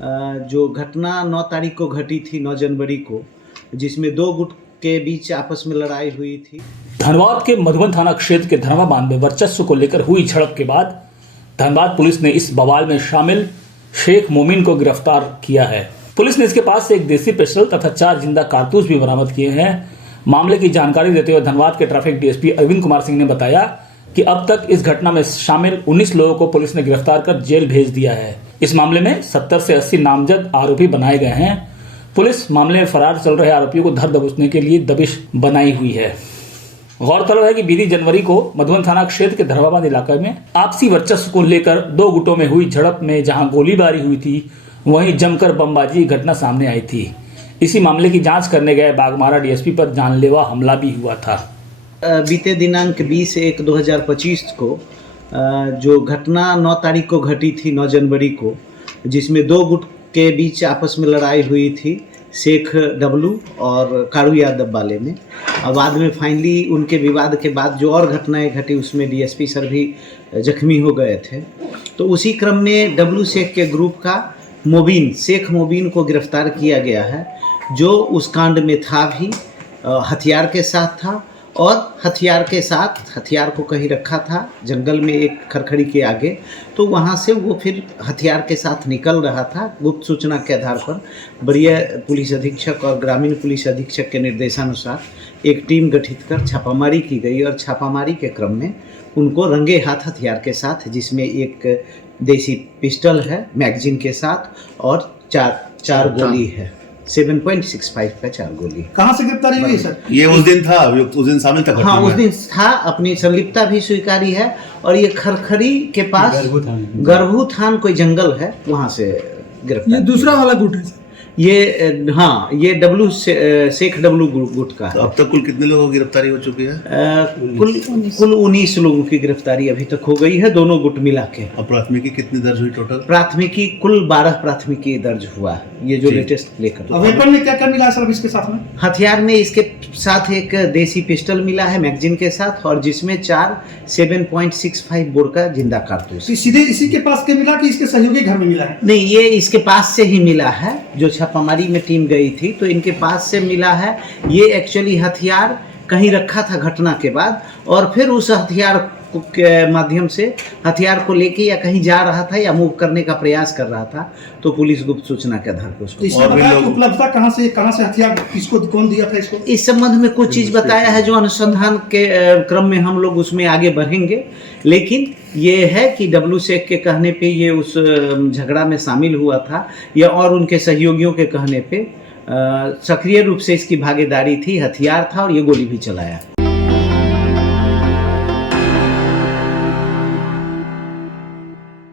जो घटना 9 तारीख को घटी थी, 9 जनवरी को, जिसमें दो गुट के बीच आपस में लड़ाई हुई थी। धनबाद के मधुबन थाना क्षेत्र के धनवा बांध में वर्चस्व को लेकर हुई झड़प के बाद धनबाद पुलिस ने इस बवाल में शामिल शेख मोमिन को गिरफ्तार किया है। पुलिस ने इसके पास से एक देसी पिस्टल तथा 4 जिंदा कारतूस भी बरामद किए हैं। मामले की जानकारी देते हुए धनबाद के ट्रैफिक डीएसपी अरविंद कुमार सिंह ने बताया कि अब तक इस घटना में शामिल 19 लोगों को पुलिस ने गिरफ्तार कर जेल भेज दिया है। इस मामले में 70 से 80 नामजद आरोपी बनाए गए हैं। पुलिस मामले में फरार चल रहे आरोपियों को धर दबोचने के लिए दबिश बनाई हुई है। गौरतलब है कि बीती जनवरी को मधुबन थाना क्षेत्र के धनवाबाद इलाके में आपसी वर्चस्व को लेकर 2 गुटों में हुई झड़प में जहां गोलीबारी हुई थी, वहीं जमकर बमबाजी घटना सामने आई थी। इसी मामले की जांच करने गए बागमारा डीएसपी पर जानलेवा हमला भी हुआ था। बीते दिनांक 20/1/2025 को जो घटना 9 तारीख को घटी थी, 9 जनवरी को, जिसमें 2 गुट के बीच आपस में लड़ाई हुई थी, शेख डब्लू और कारू यादव वाले में। और बाद में फाइनली उनके विवाद के बाद जो और घटनाएं घटी उसमें डीएसपी सर भी जख्मी हो गए थे। तो उसी क्रम में डब्लू शेख के ग्रुप का शेख मोबिन को गिरफ्तार किया गया है, जो उस कांड में था भी, हथियार के साथ था और हथियार को कहीं रखा था जंगल में एक खरखड़ी के आगे। तो वहाँ से वो फिर हथियार के साथ निकल रहा था। गुप्त सूचना के आधार पर वरीय पुलिस अधीक्षक और ग्रामीण पुलिस अधीक्षक के निर्देशानुसार एक टीम गठित कर छापामारी की गई और छापामारी के क्रम में उनको रंगे हाथ हथियार के साथ, जिसमें एक देसी पिस्टल है मैगजीन के साथ और चार गोली है, 7.65 का 4 गोली। कहाँ से गिरफ्तारी हुई सर? ये उस दिन था, उस दिन शामिल था? हाँ, उस दिन था। अपनी संलिप्तता भी स्वीकारी है और ये खरखड़ी के पास गरभू थान कोई जंगल है, वहाँ से गिरफ्तार। ये दूसरा वाला गुट है? ये शेख डब्लू गुट का है। तो अब तक कुल कितने लोगों की गिरफ्तारी हो चुकी है? कुल 19 लोगों की गिरफ्तारी अभी तक हो गई है, दोनों गुट मिला के। और प्राथमिकी कितनी दर्ज हुई टोटल? प्राथमिकी कुल 12 प्राथमिकी दर्ज हुआ है, ये जो लेटेस्ट लेकर। वेपन में क्या क्या मिला सर इसके साथ में? हथियार में इसके साथ एक देसी पिस्टल मिला है मैगजीन के साथ, और जिसमें 4 7.65 बोर का जिंदा कारतूस। सीधे इसी के पास के मिला कि इसके सहयोगी घर में मिला है? नहीं, ये इसके पास से ही मिला है। जो छापामारी में टीम गई थी तो इनके पास से मिला है। ये एक्चुअली हथियार कहीं रखा था घटना के बाद, और फिर उस हथियार के माध्यम से हथियार को लेके या कहीं जा रहा था या मूव करने का प्रयास कर रहा था। तो पुलिस गुप्त सूचना के आधार पर उपलब्धता कहाँ से हथियार किसको कौन दिया था इसको? इस संबंध में कुछ चीज बताया है जो अनुसंधान के क्रम में हम लोग उसमें आगे बढ़ेंगे। लेकिन ये है कि डब्लू शेख के कहने पे ये उस झगड़ा में शामिल हुआ था, या और उनके सहयोगियों के कहने पे सक्रिय रूप से इसकी भागीदारी थी, हथियार था और ये गोली भी चलाया।